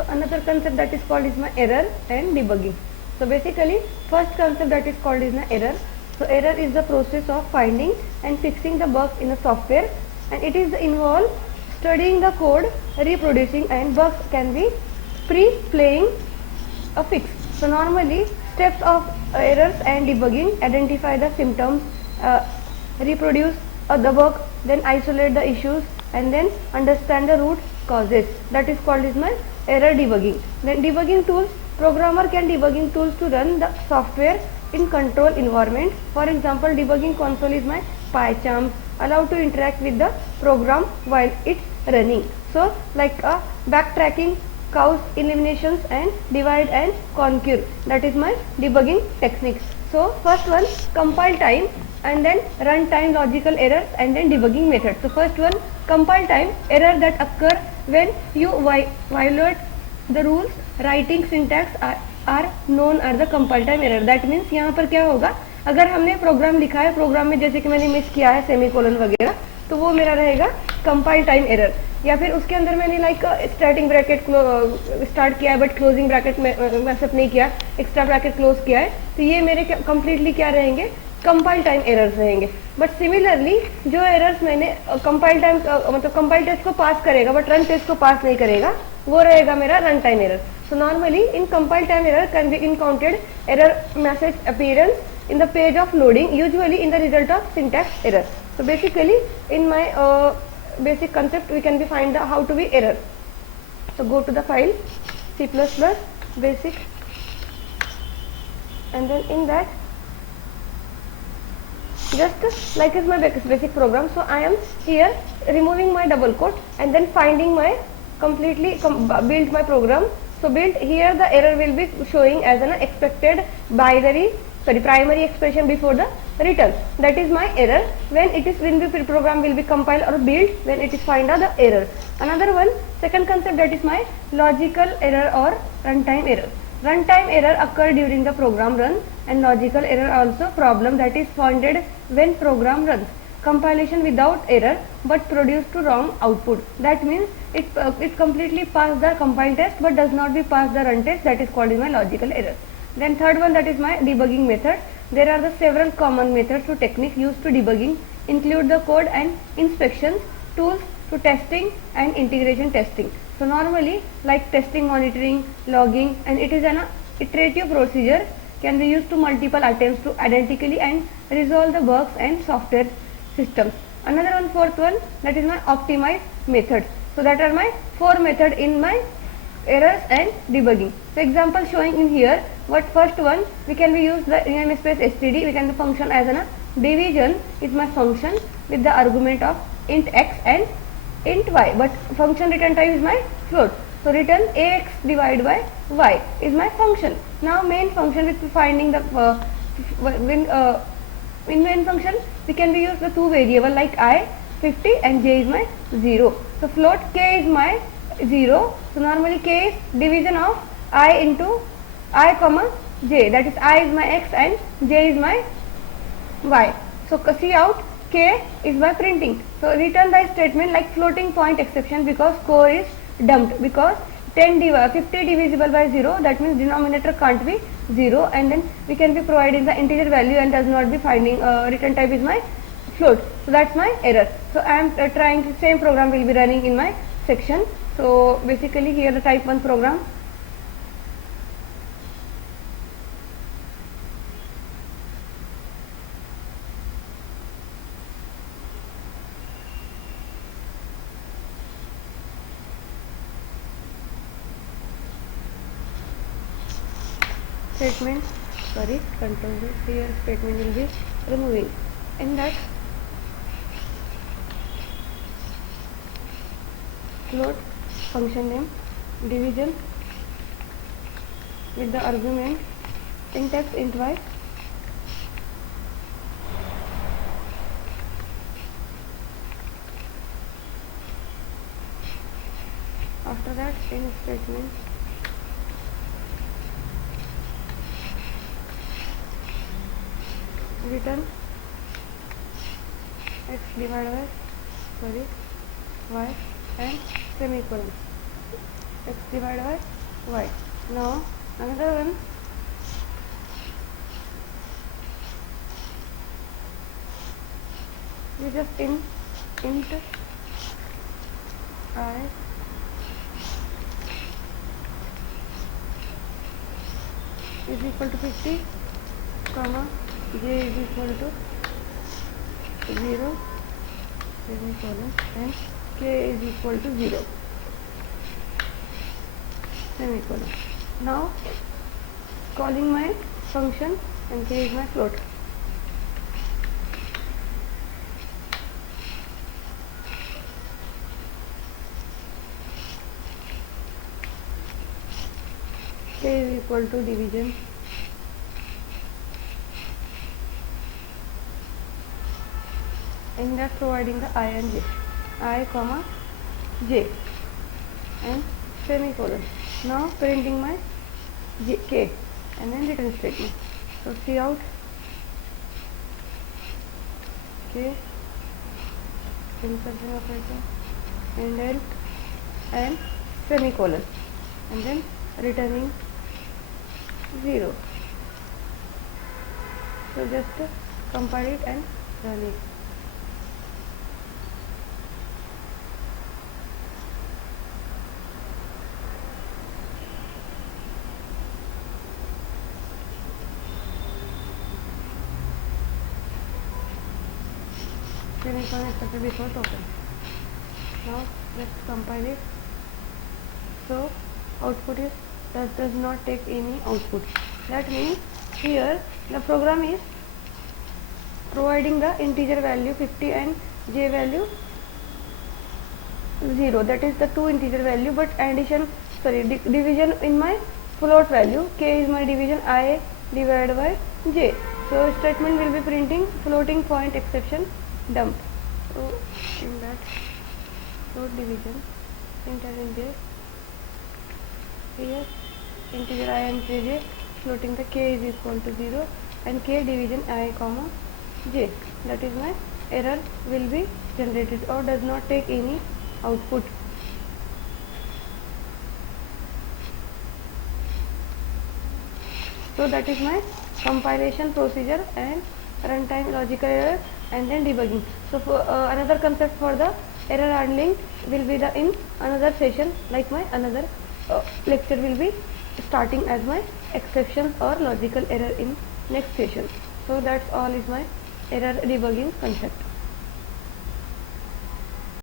So another concept that is called is my error and debugging. So basically first concept that is called is my error. So error is the process of finding and fixing the bugs in a software, and it is involve studying the code, reproducing, and bugs can be pre-playing a fix. So normally steps of errors and debugging: identify the symptoms, reproduce the bug, then isolate the issues, and then understand the root causes. That is called is my error debugging. Then debugging tools: programmer can debugging tools to run the software in control environment. For example, debugging console is my PyCharm, allow to interact with the program while it's running. So like a backtracking, cause eliminations, and divide and conquer. That is my debugging techniques. So first one, compile time, and then run time, logical errors, and then debugging method. So first one, compile time: error that occur when you violate the rules. Writing syntax are known as the compile time error. That means यहाँ पर क्या होगा, अगर हमने programme लिखा है, programme में जैसे कि मैंने मिस किया है सेमीकोलन वगैरह, तो वो मेरा रहेगा कंपाइल टाइम एरर. या फिर उसके अंदर मैंने लाइक स्टार्टिंग ब्रैकेट स्टार्ट किया है बट क्लोजिंग ब्रैकेट मैसअप नहीं किया, एक्स्ट्रा ब्रैकेट क्लोज किया है, तो ये मेरे कंप्लीटली क्या रहेंगे, कंपाइल टाइम एरर्स रहेंगे. बट सिमिलरली जो एरर्स मैंने कंपाइल टाइम मतलब कंपाइल टेस्ट को पास करेगा बट रन टेस्ट को पास नहीं करेगा, वो रहेगा मेरा run time error. So normally in compile time error can be encountered error message appearance in the page of loading, usually in the result of syntax error. So basically in my basic concept we can be find the how to be error. So go to the file C++ basic, and then in that just like is my basic program. So I am here removing my double quote and then finding my completely build my program. So build here the error will be showing as an expected primary expression before the return. That is my error. When the program will be compiled or built, then it is find out the error. Another one, second concept, that is my logical error or runtime error. Runtime error occur during the program run, and logical error also problem that is found when program runs. Compilation without error but produce to wrong output. That means it completely passed the compile test but does not be passed the run test. That is called my logical error. Then third one, that is my debugging method. There are the several common methods to technique used to debugging, include the code and inspections, tools to testing and integration testing. So normally like testing, monitoring, logging, and it is an iterative procedure can be used to multiple attempts to identically and resolve the bugs and software systems. Another one, fourth one, that is my optimize method. So that are my four method in my errors and debugging. So example showing in here. What first one, we can be use the namespace std. We can be function as a division is my function with the argument of int x and int y, but function return type is my float. So return ax divided by y is my function. Now main function with finding the in main function we can be use the two variable like I 50 and j is my 0. So float k is my 0. So normally k is division of I into I comma j, that is I is my x and j is my y. So see out k is my printing. So return the statement like floating point exception because core is dumped, because 50 divisible by 0, that means denominator can't be 0, and then we can be providing the integer value and does not be finding return type is my float. So that's my error. So I am trying the same program will be running in my section. So basically here the type 1 program. Statement, sorry, control here statement will be removing. In that float function name division with the argument int x int y. After that in statement return x divided by y and semicolon. x divided by y. Now another one, we just int I is equal to 50, comma j is equal to 0, semicolon, and k is equal to 0, semicolon. Now calling my function, and k is my float. K is equal to division in that providing the I and j, I comma j, and semicolon. Now printing my k and then return statement. So cout k, insertion operator, indent and semicolon, and then returning 0. So just compile it and run it. Semicolon expected before token. Now just compile it. So output is does not take any output. That means here the program is providing the integer value 50 and j value 0. That is the two integer value, but division in my float value. K is my division I divided by j. So statement will be printing floating point exception dump. So in that float division, enter in j. Here integer I and j, floating the k is equal to 0 and k division I comma j. That is my error will be generated or does not take any output. So that is my compilation procedure and runtime logical error and then debugging. So for another concept for the error handling will be the in another session, like my another lecture will be starting as my exceptions or logical error in next session. So that's all is my error debugging concept.